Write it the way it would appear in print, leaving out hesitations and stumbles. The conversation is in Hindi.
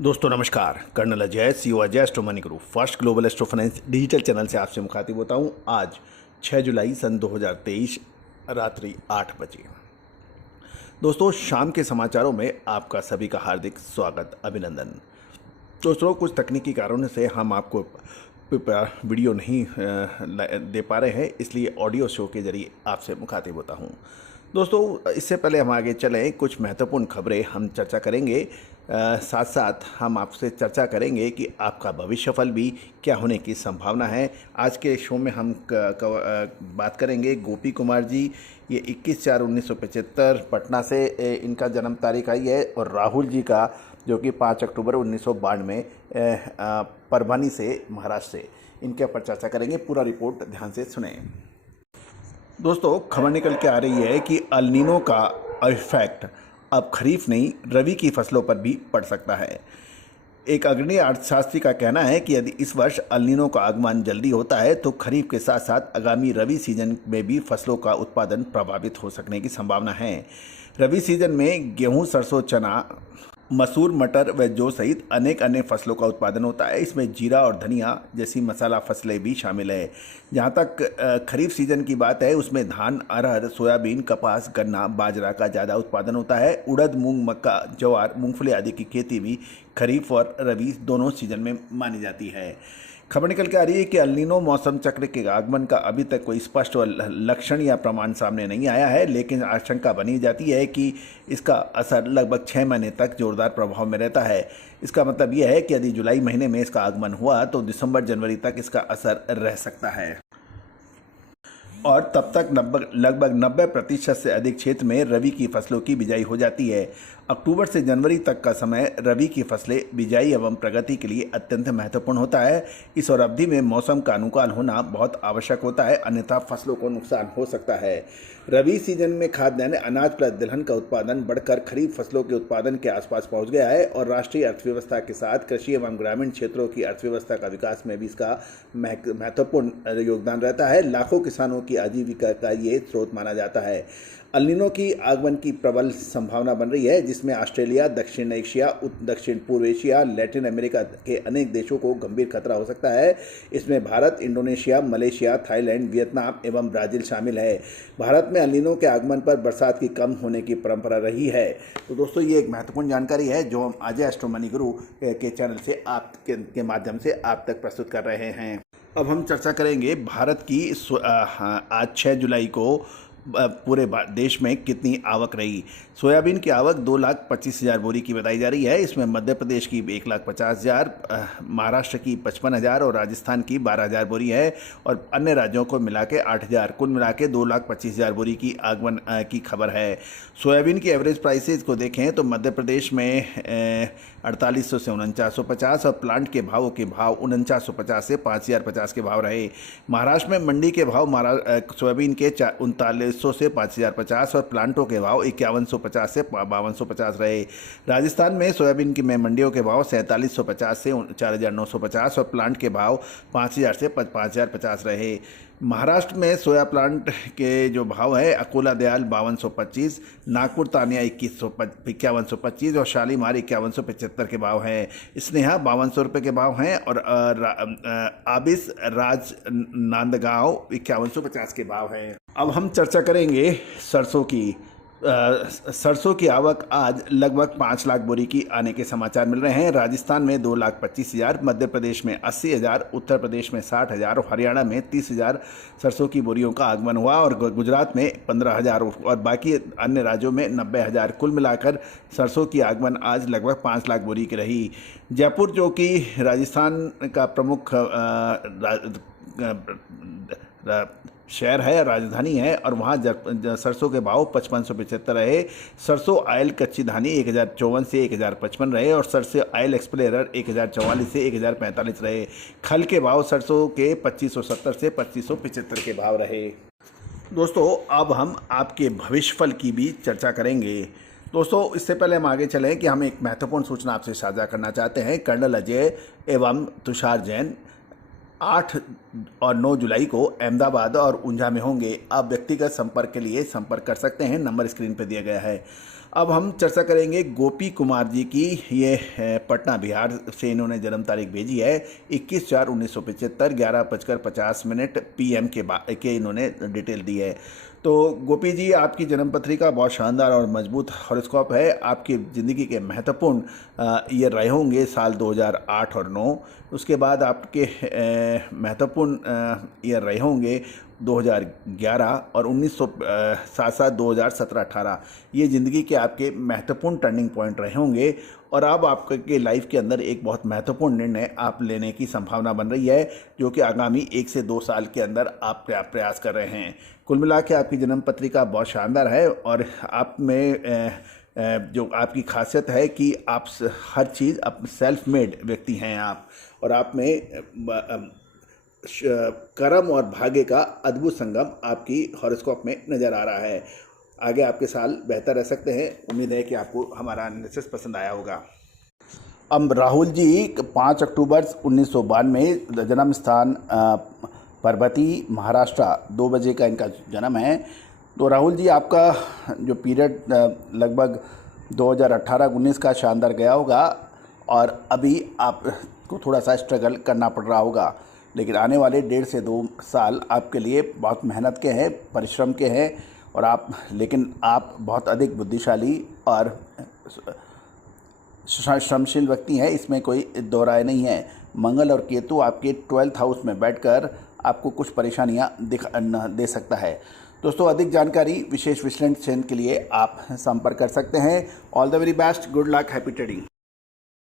दोस्तों नमस्कार। Colonel Ajay CO Ajay astro money group first global astro finance digital channel से आपसे मुखातिब होता हूं। आज 6 जुलाई सन 2023 रात्रि 8 बजे। दोस्तों शाम के समाचारों में आपका सभी का हार्दिक स्वागत, अभिनंदन। दोस्तों कुछ तकनीकी कारणों से हम आपको वीडियो नहीं दे पा रहे हैं, इसलिए ऑडियो शो के जरिए आपसे मुखातिब होता हूं। दोस्तों इससे पहले हम आगे चलें, कुछ महत्वपूर्ण खबरें हम चर्चा करेंगे। साथ साथ हम आपसे चर्चा करेंगे कि आपका भविष्यफल भी क्या होने की संभावना है। आज के शो में हम बात करेंगे गोपी कुमार जी, ये 21/4/1975 पटना से इनका जन्म तारीख आई है, और राहुल जी का जो कि 5 अक्टूबर 1992 परभनी से, महाराष्ट्र से, इनके ऊपर चर्चा करेंगे। पूरा रिपोर्ट ध्यान से सुने। दोस्तों खबर निकल के आ रही है कि अल नीनो का इफेक्ट अब खरीफ नहीं रबी की फसलों पर भी पड़ सकता है। एक अग्रणी अर्थशास्त्री का कहना है कि यदि इस वर्ष अल नीनो का आगमन जल्दी होता है तो खरीफ के साथ साथ आगामी रबी सीजन में भी फसलों का उत्पादन प्रभावित हो सकने की संभावना है। रबी सीजन में गेहूं, सरसों, चना, मसूर, मटर व जौ सहित अनेक अन्य फसलों का उत्पादन होता है। इसमें जीरा और धनिया जैसी मसाला फसलें भी शामिल है। जहाँ तक खरीफ सीजन की बात है, उसमें धान, अरहर, सोयाबीन, कपास, गन्ना, बाजरा का ज़्यादा उत्पादन होता है। उड़द, मूंग, मक्का, ज्वार, मूंगफली आदि की खेती भी खरीफ और रबी दोनों सीजन में मानी जाती है। खबर निकल के आ रही है कि अल नीनो मौसम चक्र के आगमन का अभी तक कोई स्पष्ट लक्षण या प्रमाण सामने नहीं आया है, लेकिन आशंका बनी जाती है कि इसका असर लगभग 6 महीने तक जोरदार प्रभाव में रहता है। इसका मतलब यह है कि यदि जुलाई महीने में इसका आगमन हुआ तो दिसंबर जनवरी तक इसका असर रह सकता है, और तब तक लगभग 90% से अधिक क्षेत्र में रबी की फसलों की बिजाई हो जाती है। अक्टूबर से जनवरी तक का समय रबी की फसलें बिजाई एवं प्रगति के लिए अत्यंत महत्वपूर्ण होता है। इस और अवधि में मौसम का अनुकूल होना बहुत आवश्यक होता है, अन्यथा फसलों को नुकसान हो सकता है। रबी सीजन में खाद्यान्न, अनाज प्लस दलहन का उत्पादन बढ़कर खरीफ फसलों के उत्पादन के आसपास पहुंच गया है, और राष्ट्रीय अर्थव्यवस्था के साथ कृषि एवं ग्रामीण क्षेत्रों की अर्थव्यवस्था का विकास में भी इसका महत्वपूर्ण योगदान रहता है। लाखों किसानों की आजीविका का ये स्रोत माना जाता है। अल नीनो की आगमन की प्रबल संभावना बन रही है, जिसमें ऑस्ट्रेलिया, दक्षिण एशिया, दक्षिण पूर्व एशिया, लैटिन अमेरिका के अनेक देशों को गंभीर खतरा हो सकता है। इसमें Bharat, Indonesia, Malaysia, Thailand, Vietnam एवं ब्राजील शामिल है। भारत में अल नीनो के आगमन पर बरसात की कम होने की परंपरा रही है। तो दोस्तों ये एक महत्वपूर्ण जानकारी है जो हम अजय एस्ट्रो मनी गुरु के चैनल से आपके माध्यम से आप तक प्रस्तुत कर रहे हैं। अब हम चर्चा करेंगे भारत की आज 6 जुलाई को पूरे देश में कितनी आवक रही। सोयाबीन की आवक 2,25,000 बोरी की बताई जा रही है। इसमें मध्य प्रदेश की 1,50,000, महाराष्ट्र की 55,000 और राजस्थान की 12,000 बोरी है, और अन्य राज्यों को मिला के 8,000, कुल मिला के 2,25,000 बोरी की आगमन की खबर है। सोयाबीन की एवरेज प्राइसेज को देखें तो मध्य प्रदेश में 4800 से 4950, और प्लांट के भाव 4950 से 5,050 के भाव रहे। महाराष्ट्र में मंडी के भाव सोयाबीन के 3900 से 5,050, और प्लांटों के भाव 5150 से 5250 रहे। राजस्थान में सोयाबीन की मंडियों के भाव 4750 से 4,950, और प्लांट के भाव 5,000 से 5,050 रहे। महाराष्ट्र में सोया प्लांट के जो भाव है, अकोला दयाल 5225, नागपुर तानिया 5125, और शालीमार 5175 के भाव हैं। स्नेहा 5200 रुपये के भाव हैं, और आबिस राज नांदगांव 5150 के भाव हैं। अब हम चर्चा करेंगे सरसों की। सरसों की आवक आज लगभग 5 लाख बोरी की आने के समाचार मिल रहे हैं। राजस्थान में 2,25,000, मध्य प्रदेश में 80,000, उत्तर प्रदेश में 60,000 और हरियाणा में 30,000 सरसों की बोरियों का आगमन हुआ, और गुजरात में 15,000 और बाकी अन्य राज्यों में 90,000। कुल मिलाकर सरसों की आगमन आज लगभग 5 लाख बोरी की रही। जयपुर जो कि राजस्थान का प्रमुख शहर है, राजधानी है, और वहाँ सरसों के भाव 5575 रहे। सरसों आयल कच्ची धानी 1,054 से 1,055 रहे, और सरसों आयल एक्सप्लेरर 1,044 से 1,045 रहे। खल के भाव सरसों के 2,570 से 2,575 के भाव रहे। दोस्तों अब हम आपके भविष्यफल की भी चर्चा करेंगे। दोस्तों इससे पहले हम आगे चलें कि हम एक महत्वपूर्ण सूचना आपसे साझा करना चाहते हैं। कर्नल अजय एवं तुषार जैन 8 और 9 जुलाई को अहमदाबाद और ऊंझा में होंगे। आप व्यक्तिगत संपर्क के लिए संपर्क कर सकते हैं, नंबर स्क्रीन पर दिया गया है। अब हम चर्चा करेंगे गोपी कुमार जी की। ये पटना बिहार से इन्होंने जन्म तारीख भेजी है 21/4/1975 11:50 PM के इन्होंने डिटेल दी है। तो गोपी जी, आपकी जन्म पत्रिका बहुत शानदार और मजबूत हॉरोस्कोप है। आपकी ज़िंदगी के महत्वपूर्ण ये रहे होंगे साल 2008 और 9। उसके बाद आपके महत्वपूर्ण ईयर रहे होंगे 2011 और 1900 2017-18। ये ज़िंदगी के आपके महत्वपूर्ण टर्निंग पॉइंट रहे होंगे और अब आपके लाइफ के अंदर एक बहुत महत्वपूर्ण निर्णय आप लेने की संभावना बन रही है, जो कि आगामी 1 से 2 साल के अंदर आप प्रयास कर रहे हैं। कुल मिला के आपकी जन्म पत्रिका बहुत शानदार है और आप में जो आपकी खासियत है कि आप हर चीज़ सेल्फ मेड व्यक्ति हैं आप, और आप में कर्म और भाग्य का अद्भुत संगम आपकी हॉरोस्कोप में नज़र आ रहा है। आगे आपके साल बेहतर रह सकते हैं। उम्मीद है कि आपको हमारा एनालिसिस पसंद आया होगा। अब राहुल जी 5 अक्टूबर 1992, जन्म स्थान पर्वती, महाराष्ट्र, 2 बजे का इनका जन्म है। तो राहुल जी, आपका जो पीरियड लगभग 2018-19 का शानदार गया होगा और अभी आपको थोड़ा सा स्ट्रगल करना पड़ रहा होगा, लेकिन आने वाले 1.5 से 2 साल आपके लिए बहुत मेहनत के हैं, परिश्रम के हैं और आप बहुत अधिक बुद्धिशाली और श्रमशील व्यक्ति हैं, इसमें कोई दो राय नहीं है। मंगल और केतु आपके 12th हाउस में बैठकर आपको कुछ परेशानियां दे सकता है। दोस्तों, अधिक जानकारी, विशेष विश्लेषण के लिए आप संपर्क कर सकते हैं। All the very best, good luck, happy trading.